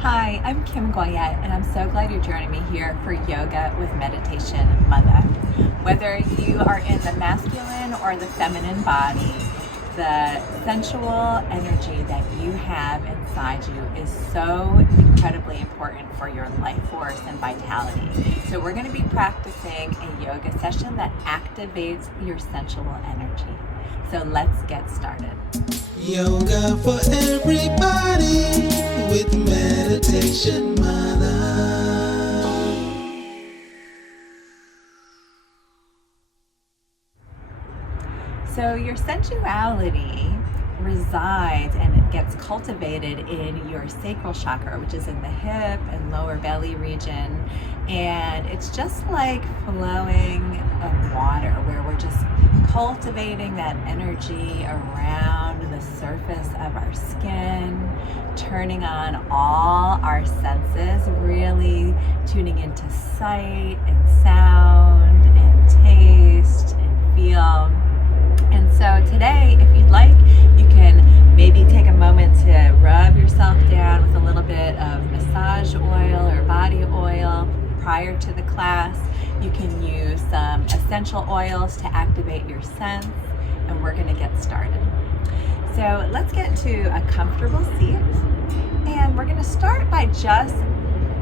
Hi, I'm Kim Goyette, and I'm so glad you're joining me here for Yoga with Meditation Mutha. Whether you are in the masculine or the feminine body, the sensual energy that you have inside you is so incredibly important for your life force and vitality. So we're going to be practicing a yoga session that activates your sensual energy. So let's get started. Yoga for everybody with Meditation Mutha. So your sensuality resides and it gets cultivated in your sacral chakra, which is in the hip and lower belly region. And it's just like flowing of water, where we're just cultivating that energy around the surface of our skin, turning on all our senses, really tuning into sight and sound and taste and feel. And so today, if you'd like, you can maybe take a moment to rub yourself down with a little bit of massage oil or body oil prior to the class. You can use some essential oils to activate your sense, and we're going to get started. So let's get to a comfortable seat, and we're going to start by just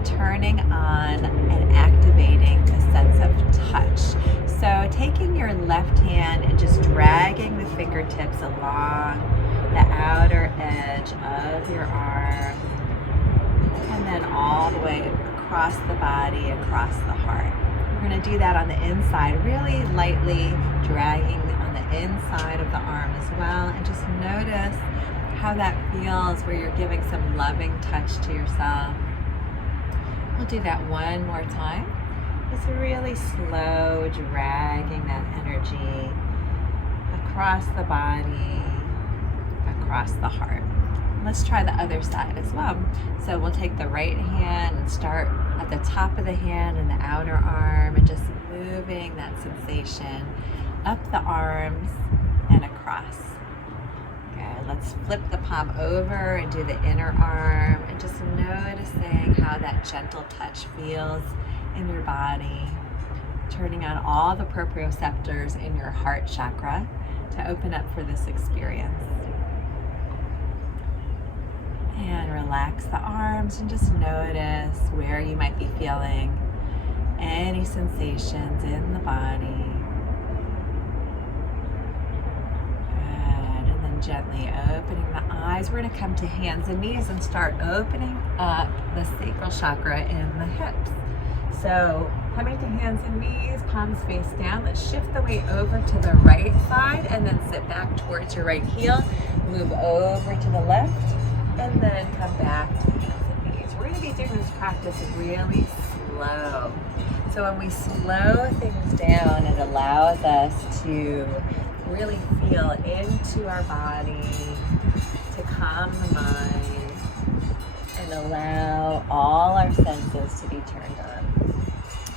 turning on and activating the sense of touch. So taking your left hand and just dragging the fingertips along the outer edge of your arm, and then all the way across the body, across the heart. We're going to do that on the inside, really lightly dragging on the inside of the arm as well, and just notice how that feels, where you're giving some loving touch to yourself. We'll do that one more time. Just really slow, dragging that energy across the body, across the heart. Let's try the other side as well. So we'll take the right hand and start at the top of the hand and the outer arm, and just moving that sensation up the arms and across. Good. Let's flip the palm over and do the inner arm, and just noticing how that gentle touch feels in your body, turning on all the proprioceptors in your heart chakra to open up for this experience. And relax the arms and just notice where you might be feeling any sensations in the body. Good. And then gently opening the eyes. We're going to come to hands and knees and start opening up the sacral chakra in the hips. So coming to hands and knees, palms face down. Let's shift the weight over to the right side and then sit back towards your right heel. Move over to the left and then come back to hands and knees. We're going to be doing this practice really slow. So when we slow things down, it allows us to really feel into our body, to calm the mind, and allow all our senses to be turned on.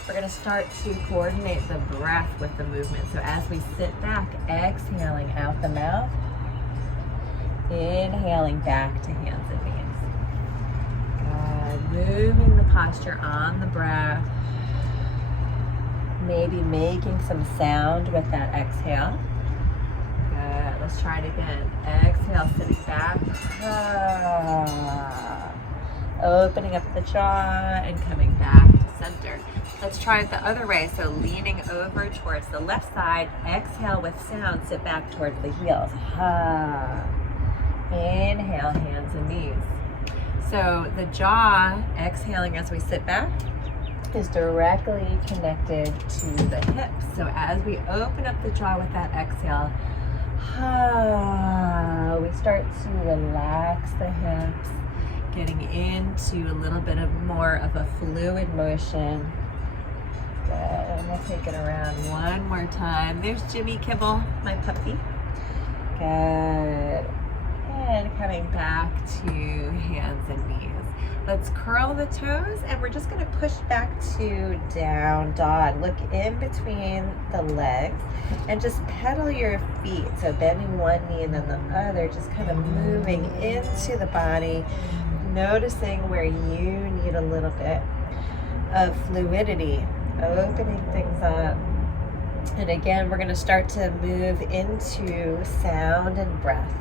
We're going to start to coordinate the breath with the movement. So as we sit back, exhaling out the mouth, inhaling back to hands and knees. Good. Moving the posture on the breath. Maybe making some sound with that exhale. Good. Let's try it again. Exhale, sitting back. Opening up the jaw and coming back to center. Let's try it the other way. So leaning over towards the left side. Exhale with sound. Sit back towards the heels. Inhale, hands and knees. So the jaw, exhaling as we sit back, is directly connected to the hips. So as we open up the jaw with that exhale, we start to relax the hips, getting into a little bit of more of a fluid motion. Good. And we'll take it around one more time. There's Jimmy Kibble, my puppy. Good. And coming back to hands and knees. Let's curl the toes, and we're just going to push back to down dog. Look in between the legs and just pedal your feet. So bending one knee and then the other, just kind of moving into the body, noticing where you need a little bit of fluidity, opening things up. And again, we're going to start to move into sound and breath.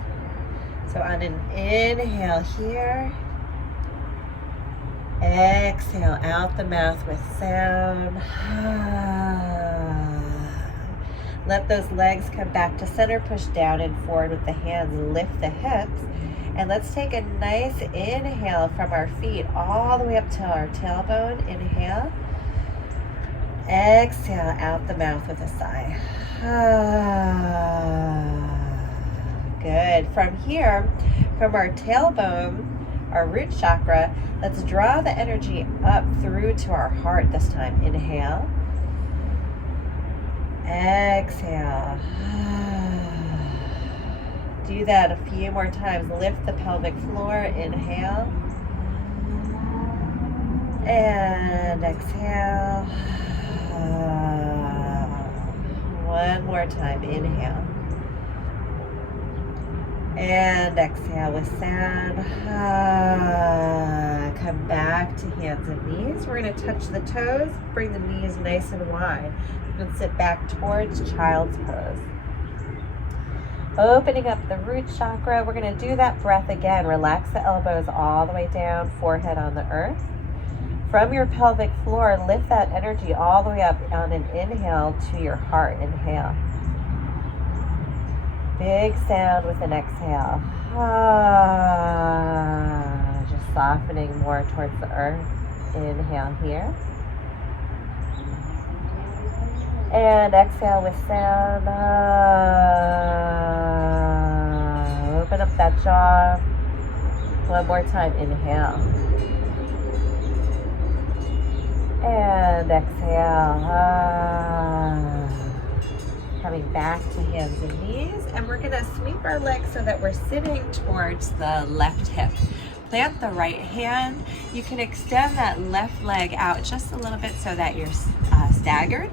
So on an inhale here, exhale out the mouth with sound. Let those legs come back to center, push down and forward with the hands, lift the hips. And let's take a nice inhale from our feet all the way up to our tailbone. Inhale. Exhale out the mouth with a sigh. Good. From here, from our tailbone, our root chakra, let's draw the energy up through to our heart this time. Inhale. Exhale. Do that a few more times. Lift the pelvic floor. Inhale. And exhale. One more time. Inhale. And exhale with sound. Come back to hands and knees. We're going to touch the toes. Bring the knees nice and wide. And sit back towards child's pose. Opening up the root chakra. We're going to do that breath again. Relax the elbows all the way down, forehead on the earth. From your pelvic floor, lift that energy all the way up on an inhale to your heart. Inhale. Big sound with an exhale. Just softening more towards the earth. Inhale here. And exhale with sound. Open up that jaw. One more time. Inhale. And exhale. Coming back to hands and knees. And we're going to sweep our legs so that we're sitting towards the left hip. Plant the right hand. You can extend that left leg out just a little bit so that you're staggered.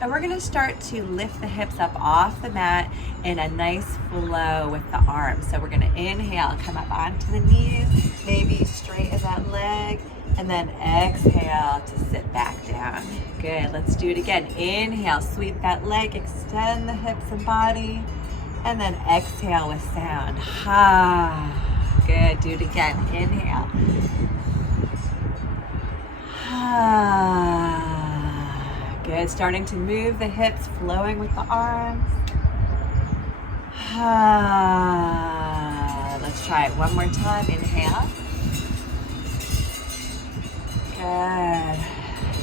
And we're going to start to lift the hips up off the mat in a nice flow with the arms. So we're going to inhale, come up onto the knees, maybe straighten that leg, and then exhale to sit back down. Good. Let's do it again. Inhale, sweep that leg, extend the hips and body, and then exhale with sound. Good. Do it again. Inhale. Good. Starting to move the hips, flowing with the arms. Let's try it one more time. Inhale. Good.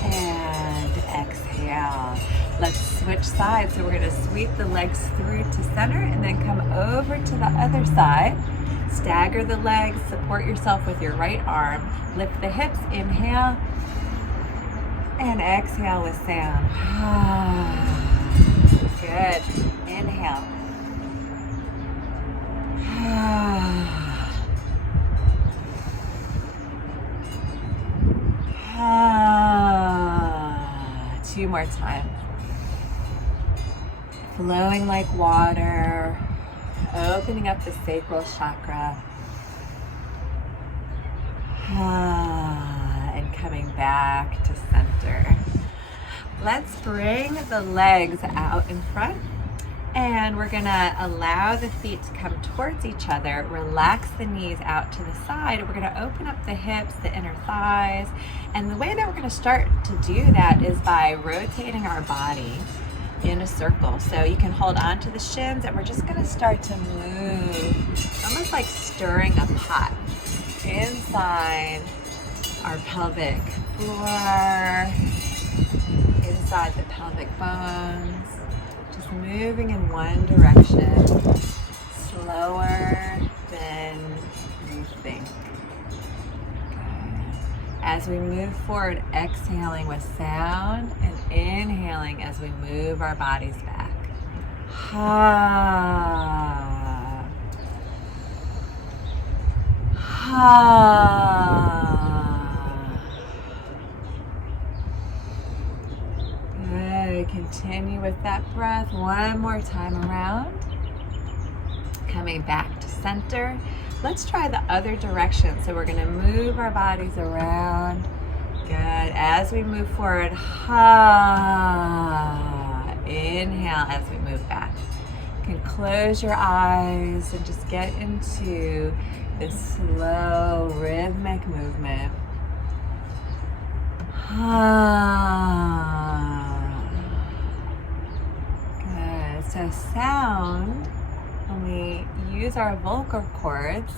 And exhale. Let's switch sides. So we're going to sweep the legs through to center and then come over to the other side. Stagger the legs. Support yourself with your right arm. Lift the hips. Inhale. And exhale with sound. Good. Inhale. Two more times. Flowing like water. Opening up the sacral chakra. And coming back to center. Let's bring the legs out in front. And we're gonna allow the feet to come towards each other. Relax the knees out to the side. We're gonna open up the hips, the inner thighs. And the way that we're gonna start to do that is by rotating our body in a circle. So you can hold on to the shins and we're just gonna start to move, almost like stirring a pot inside our pelvic floor, inside the pelvic bones. Just moving in one direction, slower than you think. As we move forward, exhaling with sound and inhaling as we move our bodies back. Good. Continue with that breath one more time around. Coming back to center. Let's try the other direction. So we're gonna move our bodies around. Good. As we move forward, inhale as we move back. You can close your eyes and just get into this slow, rhythmic movement. Good. So sound, when we use our vocal cords,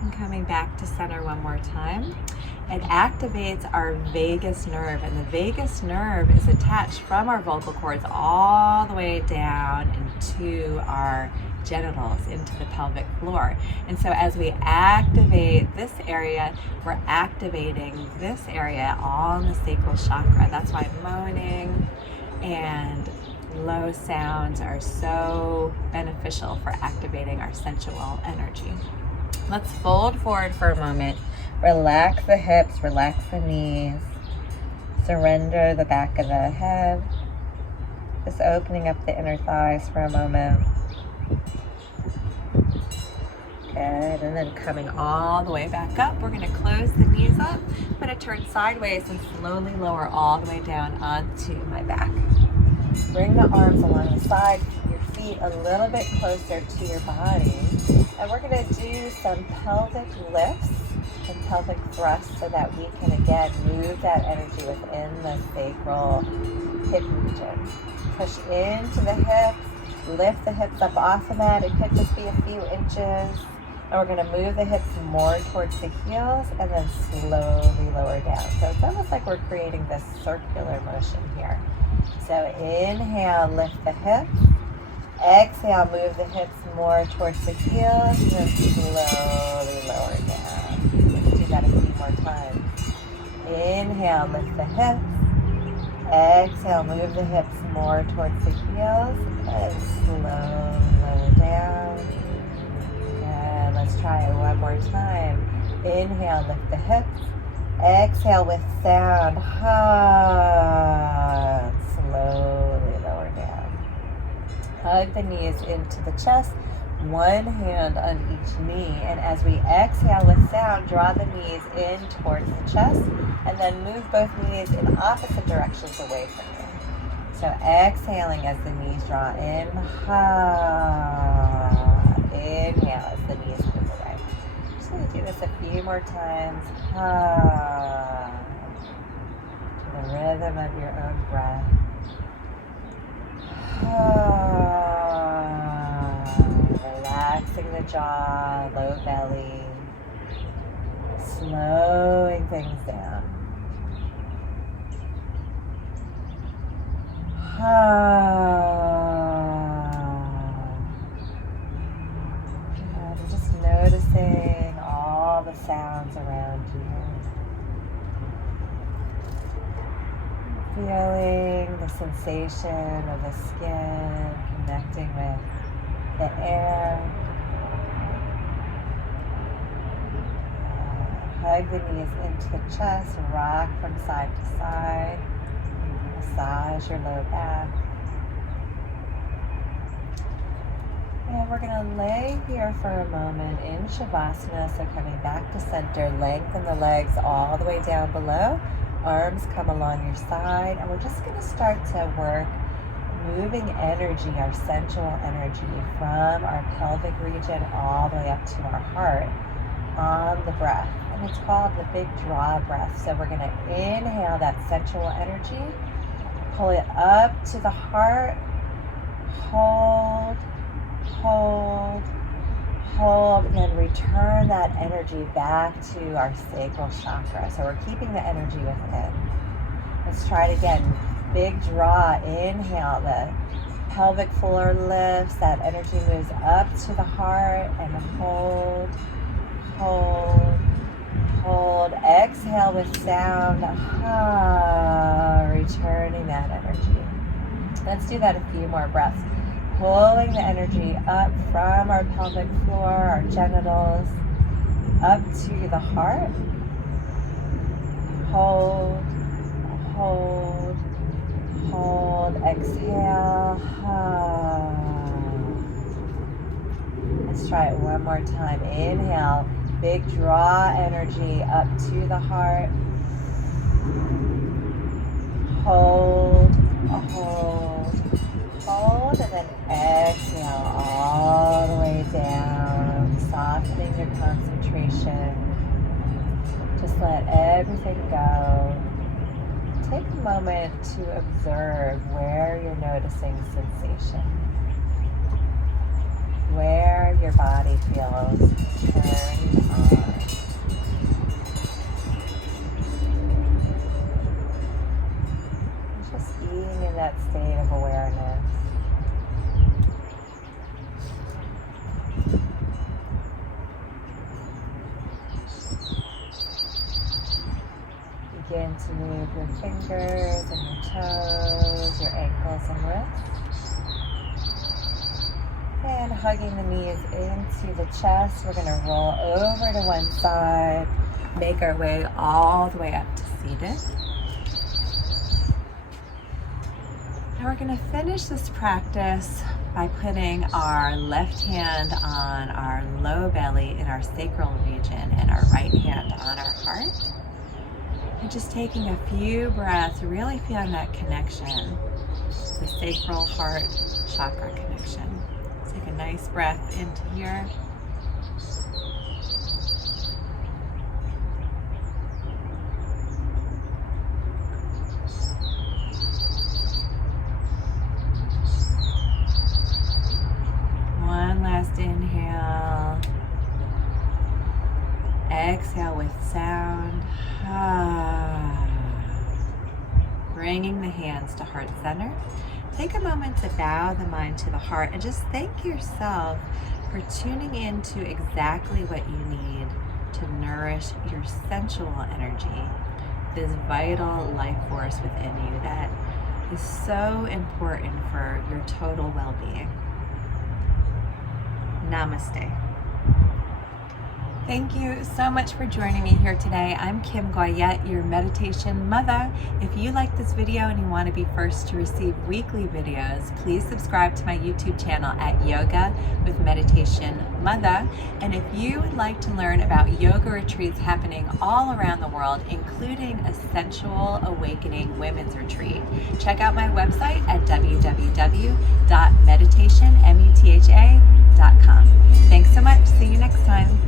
and coming back to center one more time, it activates our vagus nerve, and the vagus nerve is attached from our vocal cords all the way down into our genitals, into the pelvic floor. And so as we activate this area, we're activating this area all in the sacral chakra. That's why moaning and low sounds are so beneficial for activating our sensual energy. Let's fold forward for a moment. Relax the hips, relax the knees. Surrender the back of the head. Just opening up the inner thighs for a moment. Good, and then coming all the way back up. We're gonna close the knees up. I'm gonna turn sideways and slowly lower all the way down onto my back. Bring the arms along the side, your feet a little bit closer to your body. And we're gonna do some pelvic lifts and pelvic thrusts so that we can again move that energy within the sacral hip region. Push into the hips, lift the hips up off the mat. It could just be a few inches. And we're gonna move the hips more towards the heels and then slowly lower down. So it's almost like we're creating this circular motion here. So inhale, lift the hips. Exhale, move the hips more towards the heels and then slowly lower down. Let's do that a few more times. Inhale, lift the hips. Exhale, move the hips more towards the heels and slowly lower down. And let's try it one more time. Inhale, lift the hips. Exhale with sound. Slowly lower down. Hug the knees into the chest, one hand on each knee. And as we exhale with sound, draw the knees in towards the chest and then move both knees in opposite directions away from you. So exhaling as the knees draw in. Inhale as the knees move away. Just going to do this a few more times. To the rhythm of your own breath. Relaxing the jaw, low belly, slowing things down. And just noticing all the sounds around you. Feeling the sensation of the skin connecting with the air. Hug the knees into the chest, rock from side to side. Massage your low back. And we're going to lay here for a moment in Shavasana, so coming back to center, lengthen the legs all the way down below. Arms come along your side, and we're just going to start to work moving energy, our sensual energy, from our pelvic region all the way up to our heart on the breath. And it's called the big draw breath. So we're going to inhale that sensual energy, pull it up to the heart, hold, hold, hold, and then return that energy back to our sacral chakra. So we're keeping the energy within. Let's try it again. Big draw, inhale, the pelvic floor lifts, that energy moves up to the heart, and hold, hold, hold. Exhale with sound, returning that energy. Let's do that a few more breaths. Pulling the energy up from our pelvic floor, our genitals, up to the heart. Hold, hold, hold. Exhale. Let's try it one more time. Inhale, big draw energy up to the heart. Hold, hold, and then exhale all the way down, softening your concentration. Just let everything go. Take a moment to observe where you're noticing sensation, where your body feels turned on. Just being in that state of awareness. Begin to move your fingers and your toes, your ankles and wrists. And hugging the knees into the chest, we're going to roll over to one side, make our way all the way up to seated. And we're going to finish this practice by putting our left hand on our low belly in our sacral region and our right hand on our heart. And just taking a few breaths, really feeling that connection, the sacral heart chakra connection. Take a nice breath into here. One last inhale. Exhale with sound. Bringing the hands to heart center. Take a moment to bow the mind to the heart and just thank yourself for tuning into exactly what you need to nourish your sensual energy, this vital life force within you that is so important for your total well-being. Namaste. Thank you so much for joining me here today. I'm Kim Goyette, your Meditation Mutha. If you like this video and you want to be first to receive weekly videos, please subscribe to my YouTube channel at Yoga with Meditation Mutha. And if you would like to learn about yoga retreats happening all around the world, including a Sensual Awakening Women's Retreat, check out my website at www.meditationmutha.com. Thanks so much. See you next time.